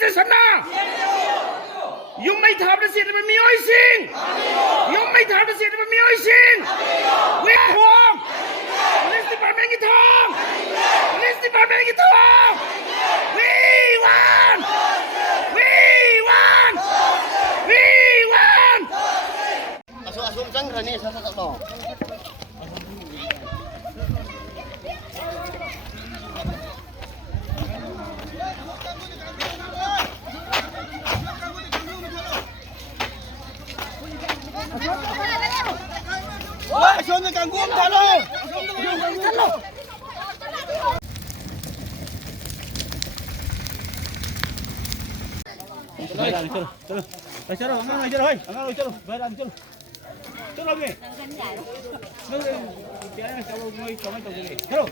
sẽ sẵn na dùng mấy tháp để xịt mà mi ơi xin dùng mấy tháp để xịt mà mi ơi xin quyết thong lên đi bà mẹ cái thong lên đi bà mẹ cái thong we won we won we won Asum Changsinkhre ni saya tak tahu. Wah, asum ni kangkung tak lo. Chalo, angang chalo, angang chalo, bayan chalo. Chalo ni. Chalo, chalo, chalo.